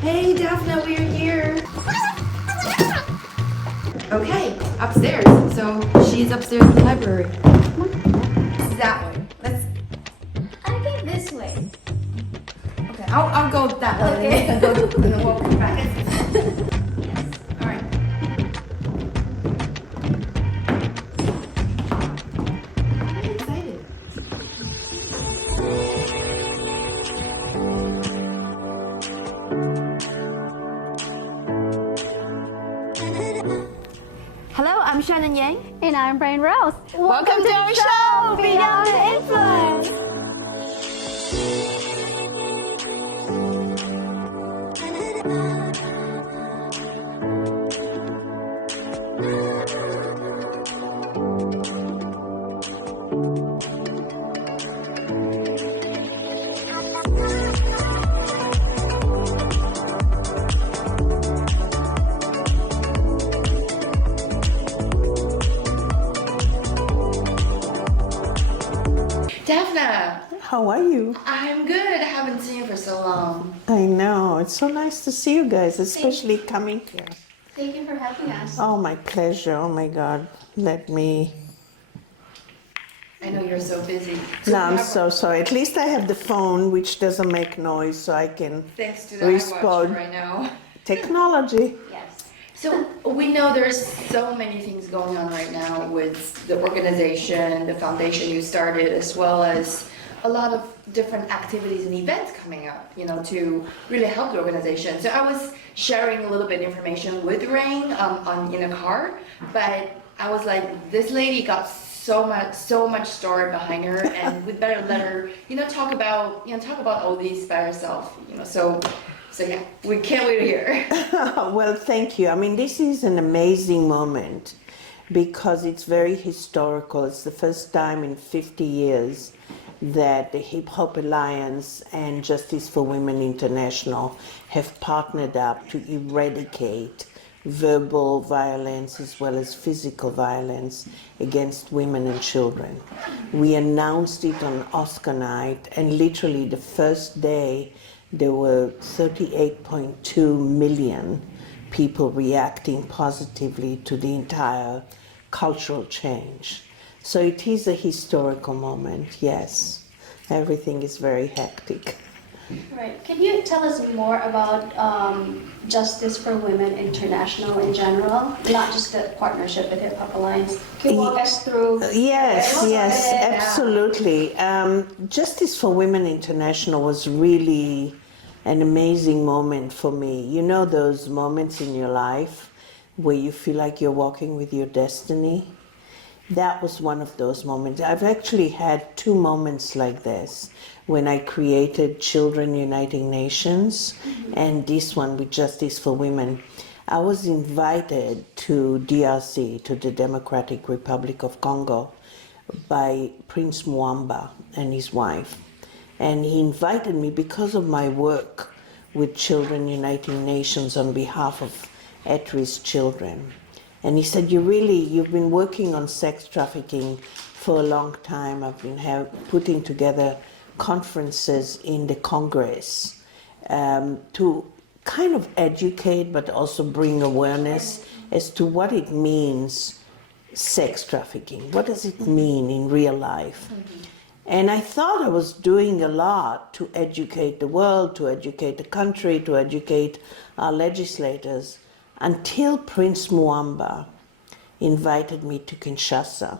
Hey, Daphne, we're here. Okay, upstairs. So she's upstairs in the library. That way. Let's. I think this way. Okay, I'll go that way. Okay. And then we'll come back. All right. I'm excited. Hello, I'm Shannon Yang. And I'm Brian Rose. Welcome to our show, Beyond the Influence. Daphne, How are you? I'm good. I haven't seen you for so long. I know. It's so nice to see you guys, especially coming here. Thank you for having us. Oh, my pleasure. Oh, my God. Let me. I know you're so busy. No, I'm so sorry. At least I have the phone, which doesn't make noise, so I can Thanks to the iWatch respond. right now. Technology. Yes. So we know there's so many things going on right now with the organization, the foundation you started, as well as a lot of different activities and events coming up, to really help the organization. So I was sharing a little bit of information with Rain in a car, but I was like, this lady got so much story behind her, and we better let her, talk about all these by herself, So yeah, we can't wait to hear. Well, thank you. I mean, this is an amazing moment because it's very historical. It's the first time in 50 years that the Hip Hop Alliance and Justice for Women International have partnered up to eradicate verbal violence as well as physical violence against women and children. We announced it on Oscar night, and literally the first day there were 38.2 million people reacting positively to the entire cultural change. So it is a historical moment, yes. Everything is very hectic. Right. Can you tell us more about Justice for Women International in general, not just the partnership with Hip Hop Alliance? Can you walk us through? Yes, absolutely. Justice for Women International was really an amazing moment for me. You know those moments in your life where you feel like you're walking with your destiny? That was one of those moments. I've actually had two moments like this when I created Children Uniting Nations and this one with Justice for Women. I was invited to DRC, to the Democratic Republic of Congo, by Prince Mwamba and his wife. And he invited me because of my work with Children Uniting Nations on behalf of at-risk children. And he said, you've been working on sex trafficking for a long time. I've been putting together conferences in the Congress to kind of educate, but also bring awareness as to what it means, sex trafficking. What does it mean in real life? Mm-hmm. And I thought I was doing a lot to educate the world, to educate the country, to educate our legislators, until Prince Mwamba invited me to Kinshasa.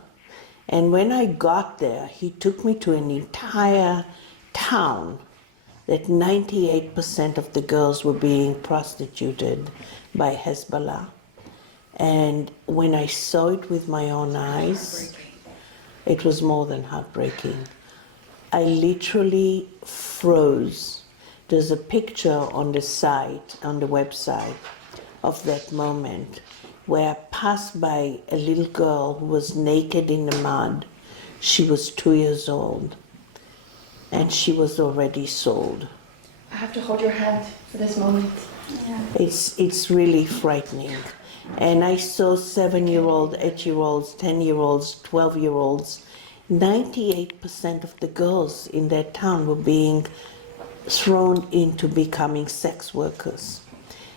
And when I got there, he took me to an entire town that 98% of the girls were being prostituted by Hezbollah. And when I saw it with my own eyes, it was more than heartbreaking. I literally froze. There's a picture on the site, on the website, of that moment where I passed by a little girl who was naked in the mud. She was 2 years old and she was already sold. I have to hold your hand for this moment. Yeah. It's really frightening. And I saw 7-year-olds, 8-year-olds, 10-year-olds, 12-year-olds. 98% of the girls in that town were being thrown into becoming sex workers.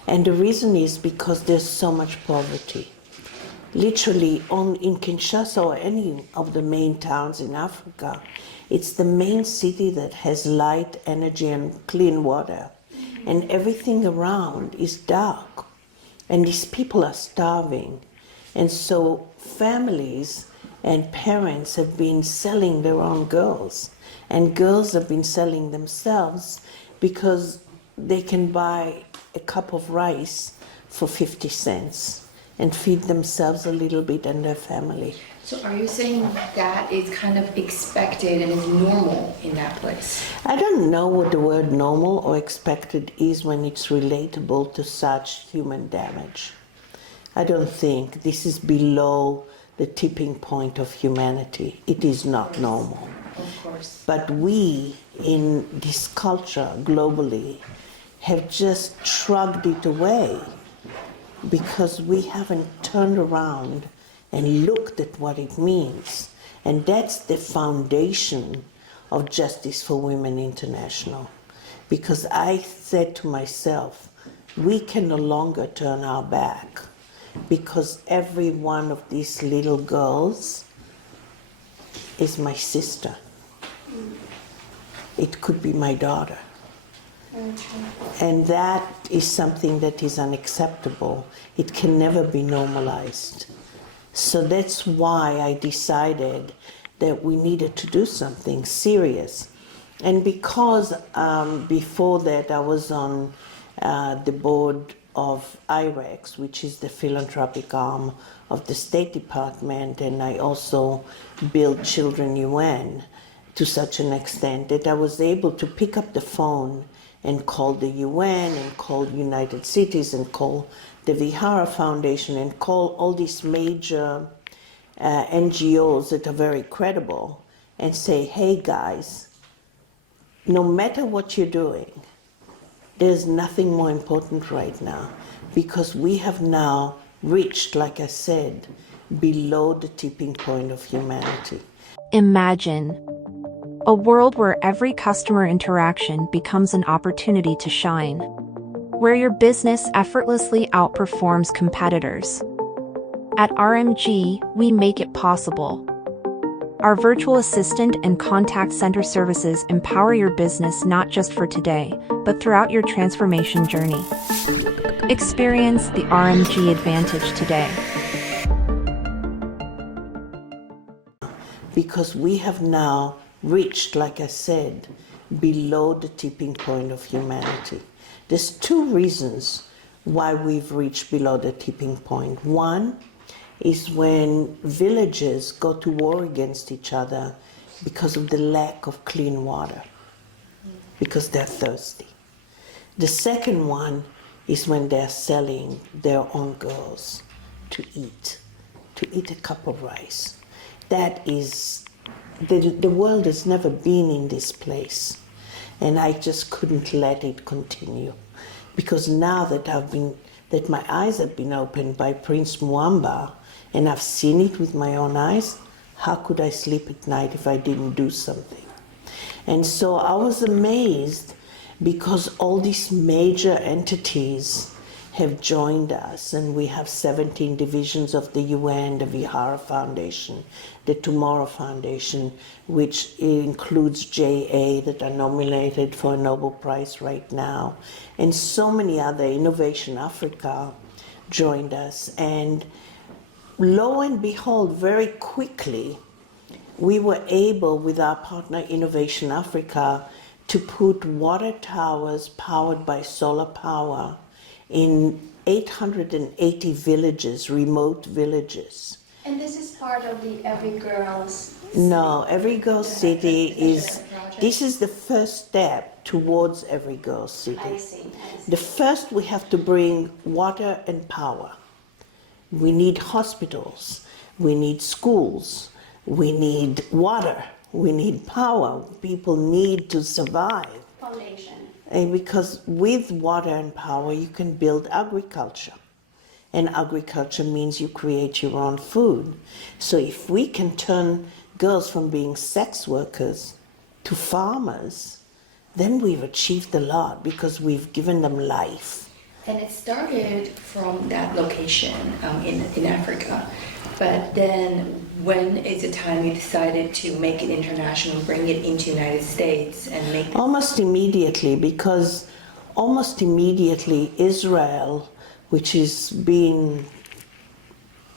And the reason is because there's so much poverty. Literally, in Kinshasa or any of the main towns in Africa, it's the main city that has light, energy, and clean water. And everything around is dark. And these people are starving. And so families and parents have been selling their own girls. And girls have been selling themselves because they can buy a cup of rice for 50 cents and feed themselves a little bit and their family. So are you saying that is kind of expected and is normal in that place? I don't know what the word normal or expected is when it's relatable to such human damage. I don't think this is below the tipping point of humanity. It is not normal. Of course. But we, in this culture globally, have just shrugged it away because we haven't turned around and looked at what it means. And that's the foundation of Justice for Women International. Because I said to myself, we can no longer turn our back because every one of these little girls is my sister. It could be my daughter. And that is something that is unacceptable. It can never be normalized. So that's why I decided that we needed to do something serious. And because before that I was on the board of IREX, which is the philanthropic arm of the State Department, and I also built Children UN to such an extent that I was able to pick up the phone and call the UN and call United Cities and call the Vihara Foundation and call all these major NGOs that are very credible and say, hey guys, no matter what you're doing, there's nothing more important right now because we have now reached, like I said, below the tipping point of humanity. Imagine a world where every customer interaction becomes an opportunity to shine, where your business effortlessly outperforms competitors. At RMG, we make it possible. Our virtual assistant and contact center services empower your business not just for today, but throughout your transformation journey. Experience the RMG advantage today. Because we have now reached, like I said, below the tipping point of humanity. There's two reasons why we've reached below the tipping point. One is when villages go to war against each other because of the lack of clean water, because they're thirsty. The second one is when they're selling their own girls to eat a cup of rice. That is, the world has never been in this place. And I just couldn't let it continue. Because now that my eyes have been opened by Prince Mwamba, and I've seen it with my own eyes, how could I sleep at night if I didn't do something? And so I was amazed because all these major entities have joined us, and we have 17 divisions of the UN, the Vihara Foundation, the Tomorrow Foundation, which includes JA that are nominated for a Nobel Prize right now, and so many other. Innovation Africa joined us, and lo and behold, very quickly, we were able, with our partner Innovation Africa, to put water towers powered by solar power in 880 villages, remote villages. And this is part of the Every Girls. No, Every Girl City this is the first step towards Every Girl City. I see. The first, we have to bring water and power. We need hospitals, we need schools, we need water, we need power. People need to survive. Foundation. And because with water and power, you can build agriculture. And agriculture means you create your own food. So if we can turn girls from being sex workers to farmers, then we've achieved a lot because we've given them life. And it started from that location in Africa. But then when is the time you decided to make it international, bring it into the United States and make it? Almost immediately, because almost immediately Israel, which is being,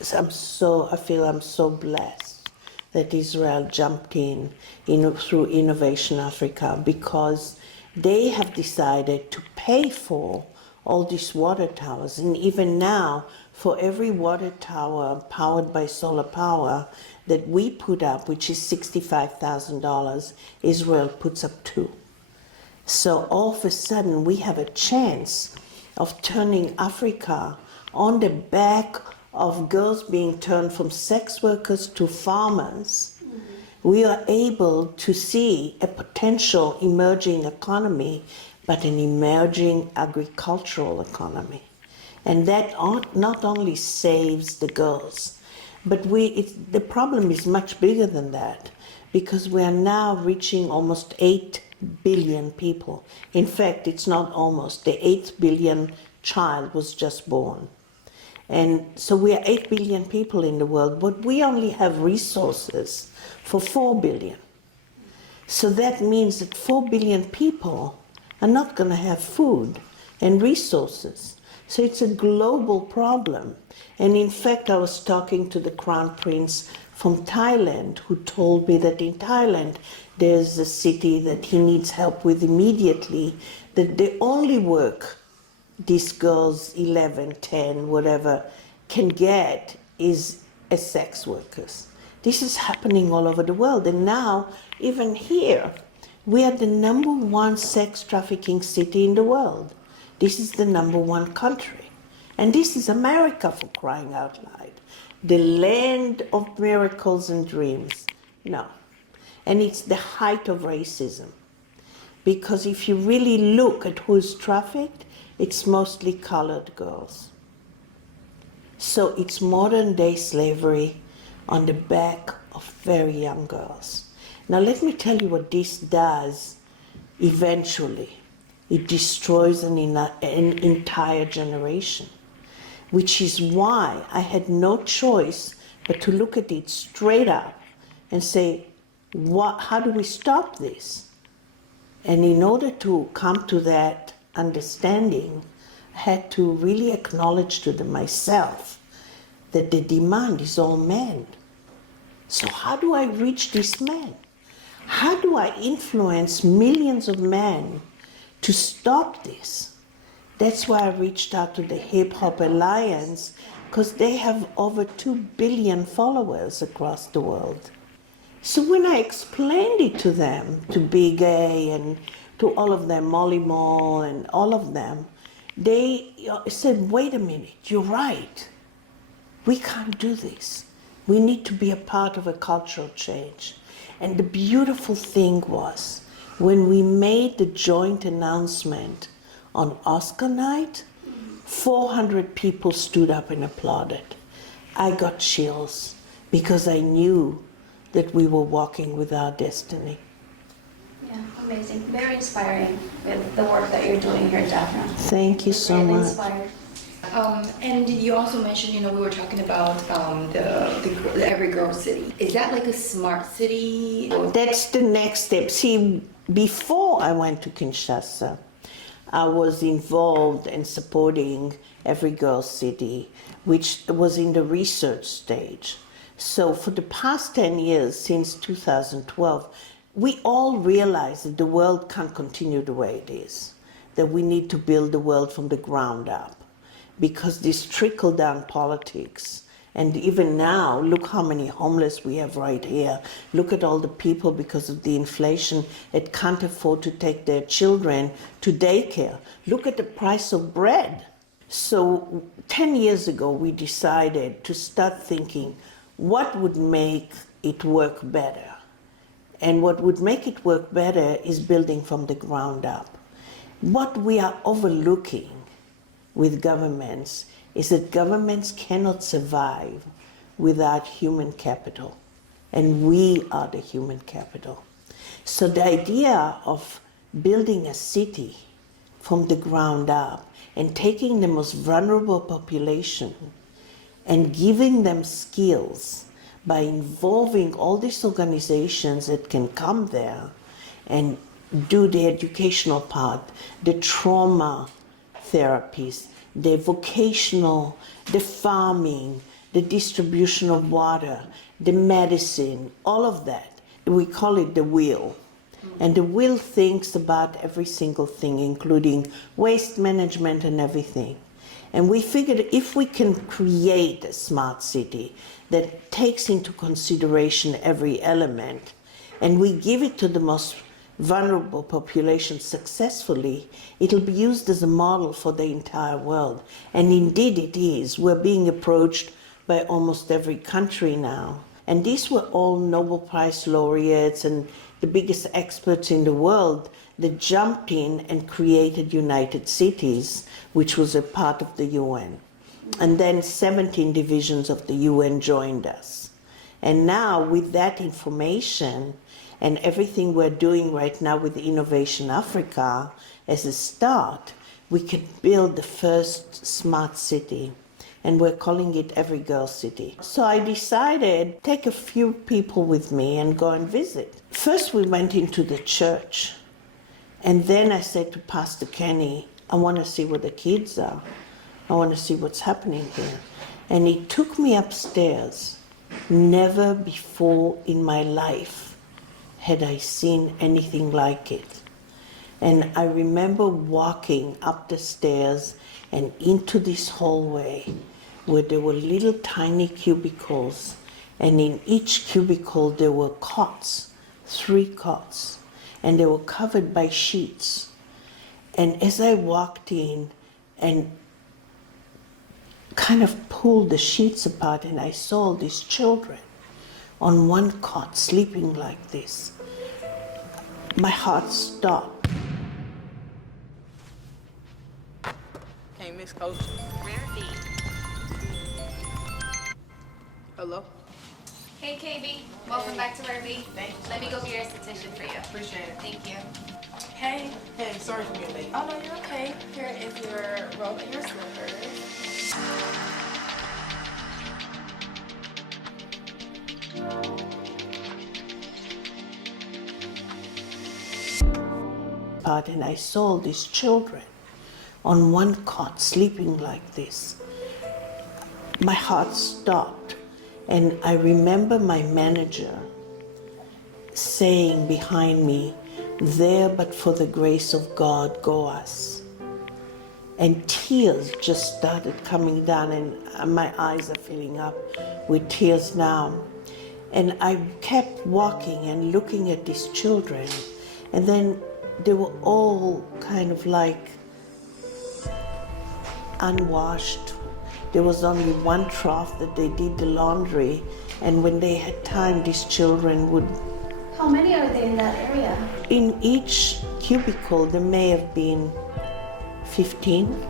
I feel I'm so blessed that Israel jumped in through Innovation Africa, because they have decided to pay for all these water towers. And even now, for every water tower powered by solar power that we put up, which is $65,000, Israel puts up 2. So all of a sudden, we have a chance of turning Africa on the back of girls being turned from sex workers to farmers. We are able to see a potential emerging economy, but an emerging agricultural economy. And that not only saves the girls, but the problem is much bigger than that, because we are now reaching almost 8 billion people. In fact, it's not almost. The 8th billion child was just born. And so we are 8 billion people in the world, but we only have resources for 4 billion. So that means that 4 billion people are not going to have food and resources. So it's a global problem. And in fact, I was talking to the Crown Prince from Thailand, who told me that in Thailand, there's a city that he needs help with immediately, that the only work these girls, 11, 10, whatever, can get is as sex workers. This is happening all over the world. And now, even here, we are the #1 sex trafficking city in the world. This is the #1 country. And this is America, for crying out loud. The land of miracles and dreams. No. And it's the height of racism. Because if you really look at who is trafficked, it's mostly colored girls. So it's modern day slavery on the back of very young girls. Now let me tell you what this does eventually. It destroys an entire generation, which is why I had no choice but to look at it straight up and say, how do we stop this? And in order to come to that understanding, I had to really acknowledge to myself that the demand is all men. So how do I reach these men? How do I influence millions of men to stop this? That's why I reached out to the Hip Hop Alliance, because they have over 2 billion followers across the world. So when I explained it to them, to Big A and to all of them, Molly Mall and all of them, they said, wait a minute, you're right. We can't do this. We need to be a part of a cultural change. And the beautiful thing was, when we made the joint announcement on Oscar night, 400 people stood up and applauded. I got chills because I knew that we were walking with our destiny. Yeah, amazing. Very inspiring with the work that you're doing here, Daphne. Thank you so Really much. inspired. And you also mentioned, we were talking about the Every Girl City. Is that like a smart city? That's the next step. See, before I went to Kinshasa, I was involved in supporting Every Girl City, which was in the research stage. So for the past 10 years, since 2012, we all realized that the world can't continue the way it is, that we need to build the world from the ground up. Because this trickle-down politics, and even now, look how many homeless we have right here. Look at all the people, because of the inflation, that can't afford to take their children to daycare. Look at the price of bread. So 10 years ago, we decided to start thinking, what would make it work better? And what would make it work better is building from the ground up. What we are overlooking with governments is that governments cannot survive without human capital. And we are the human capital. So the idea of building a city from the ground up and taking the most vulnerable population and giving them skills by involving all these organizations that can come there and do the educational part, the trauma therapies, the vocational, the farming, the distribution of water, the medicine, all of that. We call it the wheel. And the wheel thinks about every single thing, including waste management and everything. And we figured if we can create a smart city that takes into consideration every element, and we give it to the most vulnerable population successfully, it'll be used as a model for the entire world. And indeed it is. We're being approached by almost every country now. And these were all Nobel Prize laureates and the biggest experts in the world that jumped in and created United Cities, which was a part of the UN. And then 17 divisions of the UN joined us. And now with that information and everything we're doing right now with Innovation Africa as a start, we can build the first smart city. And we're calling it Every Girl City. So I decided take a few people with me and go and visit. First we went into the church. And then I said to Pastor Kenny, I want to see where the kids are. I want to see what's happening here. And he took me upstairs. Never before in my life had I seen anything like it. And I remember walking up the stairs and into this hallway where there were little tiny cubicles, and in each cubicle there were cots, 3 cots, and they were covered by sheets. And as I walked in and kind of pulled the sheets apart, and I saw these children on one cot sleeping like this, my heart stopped. Hey, Miss Coach. Hello? Hey KB, welcome back to Rare B. Thanks. Let me go get your esthetician for you. Appreciate it. Thank you. Hey. Hey, sorry for being late. Oh no, you're okay. Here is your robe and your slippers. And I saw these children on one cot sleeping like this. My heart stopped, and I remember my manager saying behind me, "There but for the grace of God go us." And tears just started coming down, and my eyes are filling up with tears now. And I kept walking and looking at these children, and then they were all kind of like unwashed. There was only one trough that they did the laundry, and when they had time, these children would... How many are there in that area? In each cubicle, there may have been 15.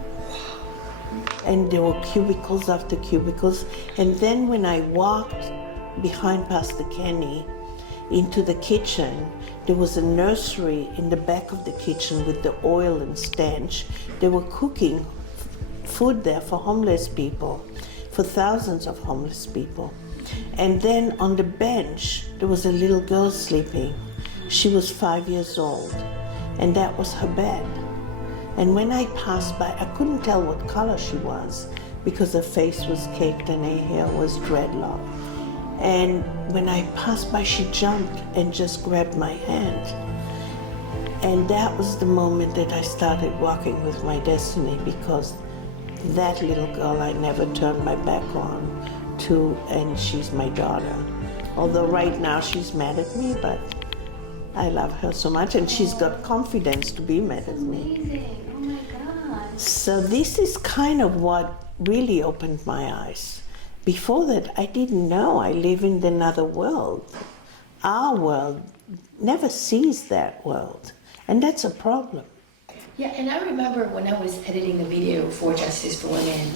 And there were cubicles after cubicles. And then when I walked behind Pastor Kenny into the kitchen, there was a nursery in the back of the kitchen with the oil and stench. They were cooking food there for homeless people, for thousands of homeless people. And then on the bench, there was a little girl sleeping. She was 5 years old, and that was her bed. And when I passed by, I couldn't tell what color she was because her face was caked and her hair was dreadlock. And when I passed by, she jumped and just grabbed my hand. And that was the moment that I started walking with my destiny, because that little girl I never turned my back on to, and she's my daughter. Although right now she's mad at me, but I love her so much, and she's got confidence to be mad at me. Amazing. Oh my God. So this is kind of what really opened my eyes. Before that, I didn't know I live in another world. Our world never sees that world, and that's a problem. Yeah, and I remember when I was editing the video for Justice for Women,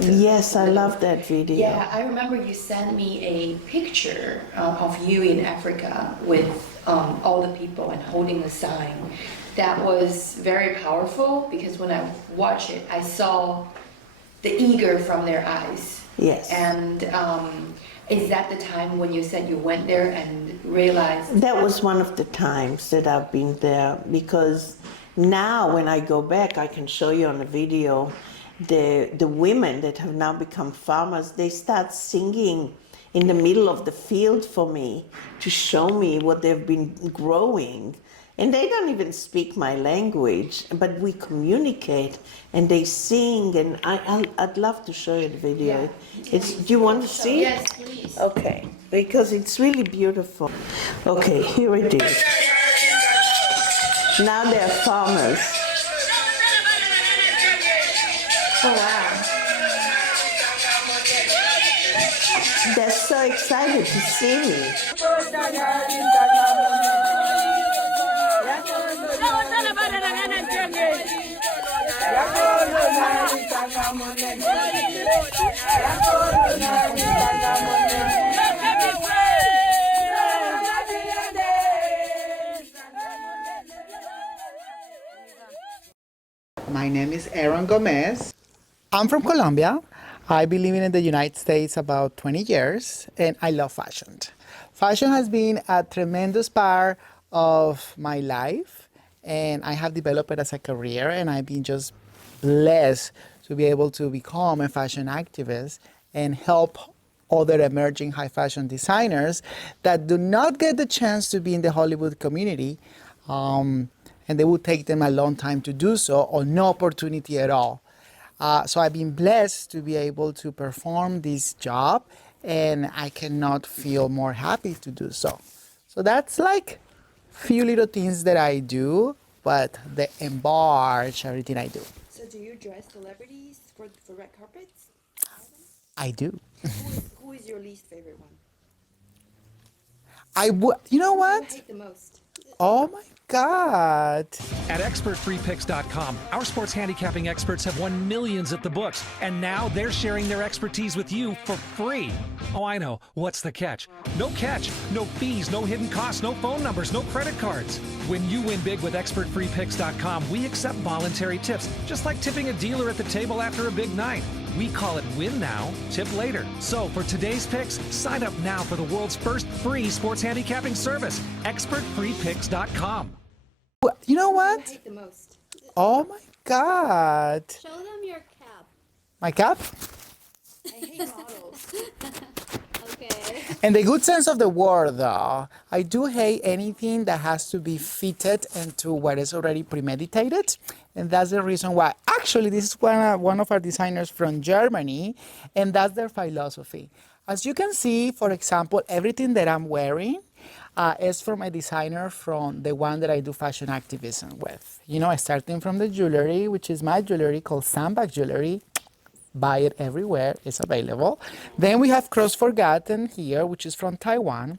Yes, I love that video. Yeah, I remember you sent me a picture of you in Africa with all the people and holding the sign. That was very powerful because when I watched it, I saw the eager from their eyes. Yes. And is that the time when you said you went there and realized? That was one of the times that I've been there, because now when I go back, I can show you on the video the women that have now become farmers. They start singing in the middle of the field for me to show me what they've been growing. And they don't even speak my language, but we communicate and they sing, and I'd love to show you the video. Yeah. Do you want to see it? Yes, please. Okay, because it's really beautiful. Okay, here it is. Now they're farmers. Oh wow. They're so excited to see me. My name is Aaron Gomez. I'm from Colombia. I've been living in the United States about 20 years, and I love fashion. Fashion has been a tremendous part of my life, and I have developed it as a career, and I've been just blessed to be able to become a fashion activist and help other emerging high fashion designers that do not get the chance to be in the Hollywood community, and they would take them a long time to do so, or no opportunity at all. So I've been blessed to be able to perform this job, and I cannot feel more happy to do so. So that's like few little things that I do, but they embark everything I do. So do you dress celebrities for red carpets? I do. Who is your least favorite one? You know Who what? do you hate the most? Oh my God. At ExpertFreePicks.com, our sports handicapping experts have won millions at the books, and now they're sharing their expertise with you for free. Oh, I know. What's the catch? No catch. No fees, no hidden costs, no phone numbers, no credit cards. When you win big with ExpertFreePicks.com, we accept voluntary tips, just like tipping a dealer at the table after a big night. We call it win now, tip later. So for today's picks, sign up now for the world's first free sports handicapping service, ExpertFreePicks.com. You know Who what? do you hate the most? Oh my God. Show them your cap. My cap? I hate models. Okay. In the good sense of the word, though, I do hate anything that has to be fitted into what is already premeditated. And that's the reason why. Actually, this is one of our designers from Germany, and that's their philosophy. As you can see, for example, everything that I'm wearing is from a designer from the one that I do fashion activism with. You know, starting from the jewelry, which is my jewelry called Sandbag Jewelry. Buy it everywhere, it's available. Then we have Cross Forgotten here, which is from Taiwan.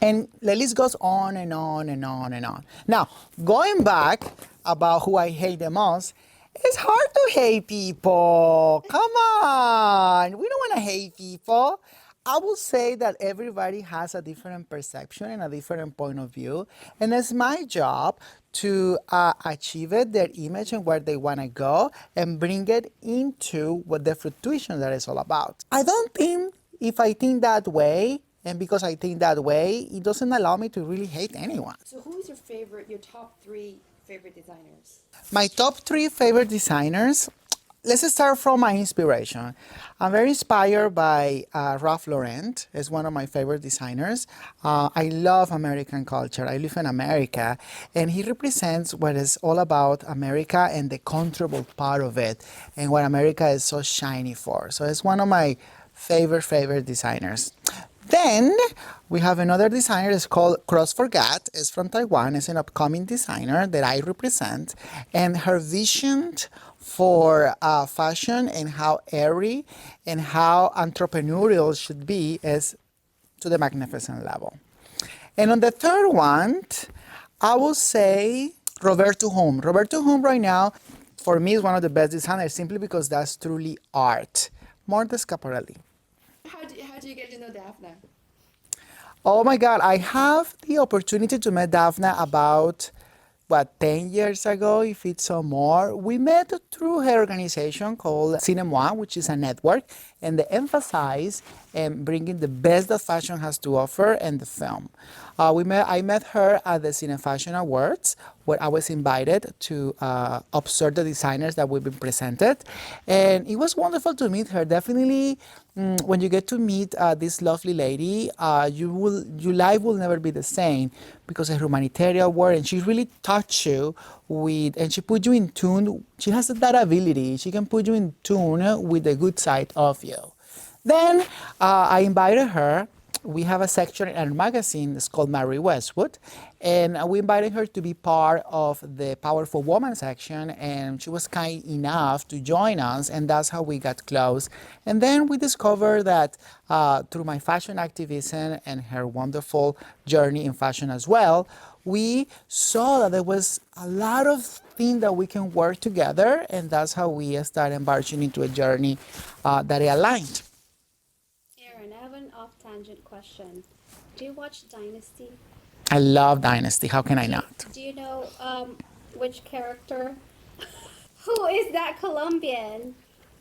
And the list goes on and on and on and on. Now, going back about who I hate the most, it's hard to hate people. Come on. We don't want to hate people. I will say that everybody has a different perception and a different point of view. And it's my job to achieve it, their image and where they want to go, and bring it into what the fruition that is all about. I don't think if I think that way, and because I think that way, it doesn't allow me to really hate anyone. So who is your top 3 favorite designers? My top 3 favorite designers. Let's start from my inspiration. I'm very inspired by Ralph Lauren. He's one of my favorite designers. I love American culture. I live in America, and he represents what is all about America and the comfortable part of it, and what America is so shiny for. So it's one of my favorite designers. Then we have another designer. It's called Cross Forgot. It's from Taiwan. It's an upcoming designer that I represent, and her vision for fashion and how airy and how entrepreneurial should be is to the magnificent level. And on the third one, I will say Roberto Humm. Roberto Humm right now, for me, is one of the best designers simply because that's truly art, more than Schiaparelli. How do you get to know Daphne? Oh my God, I have the opportunity to meet Daphne about, 10 years ago, if it's so more. We met through her organization called Cinemois, which is a network, and they emphasize bringing the best that fashion has to offer and the film. I met her at the Cine Fashion Awards, where I was invited to observe the designers that we've been presented. And it was wonderful to meet her. Definitely, when you get to meet this lovely lady, your life will never be the same because of humanitarian work, and she really touched you and she put you in tune. She has that ability. She can put you in tune with the good side of you. Then I invited her. We have a section in our magazine, it's called Mary Westwood, and we invited her to be part of the Powerful Woman section, and she was kind enough to join us, and that's how we got close. And then we discovered that through my fashion activism and her wonderful journey in fashion as well, we saw that there was a lot of things that we can work together, and that's how we started embarking into a journey that aligned. Aaron, I have an off-tangent question. Do you watch Dynasty? I love Dynasty. How can I not? Do you know which character? Who is that Colombian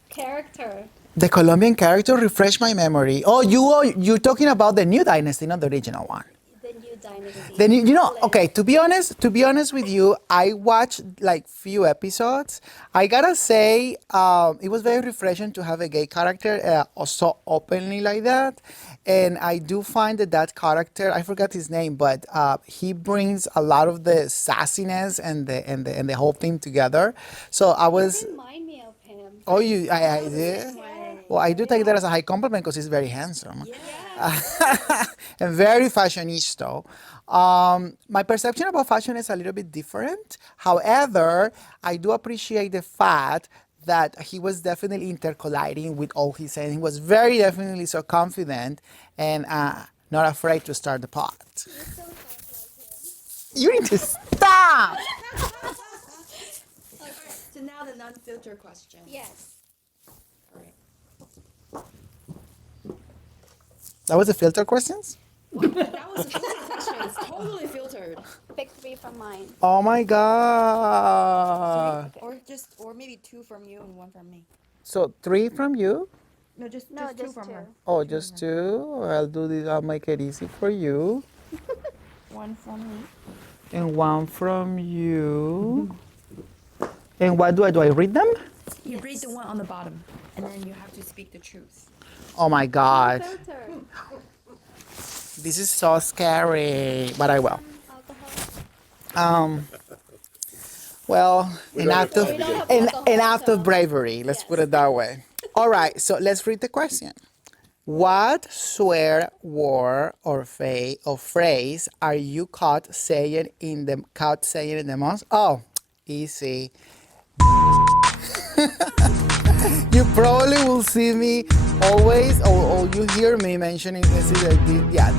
character? The Colombian character, refresh my memory. Oh, you're talking about the new Dynasty, not the original one. The new Dynasty. Then okay. To be honest with you, I watched like few episodes. I gotta say, it was very refreshing to have a gay character so openly like that. And I do find that character, I forgot his name, but he brings a lot of the sassiness and the whole thing together. So I was. Remind me of him. Oh, I did. Well, I do take that as a high compliment because he's very handsome. And very fashionista. My perception about fashion is a little bit different. However, I do appreciate the fact that he was definitely intercollating with all he said. He was very definitely so confident and not afraid to start the pot. You need to stop! So now the non-filter question. Yes. That was the filter questions? That was a filter question. It's totally filtered. Pick 3 from mine. Oh my God. Or maybe 2 from you and 1 from me. So 3 from you? No, just 2 from her. Oh, just 2? I'll do this. I'll make it easy for you. 1 from me. And 1 from you. And what do I read them? You read the one on the bottom, and then you have to speak the truth. Oh my God. Filter. This is so scary, but I will. Alcohol. Well, an act of, We don't have an alcohol, act of so- bravery. Let's put it that way. All right, so let's read the question. What swear word or phrase are you caught saying in the most? Oh, easy. You probably will see me always, or you hear me mentioning this. Yeah.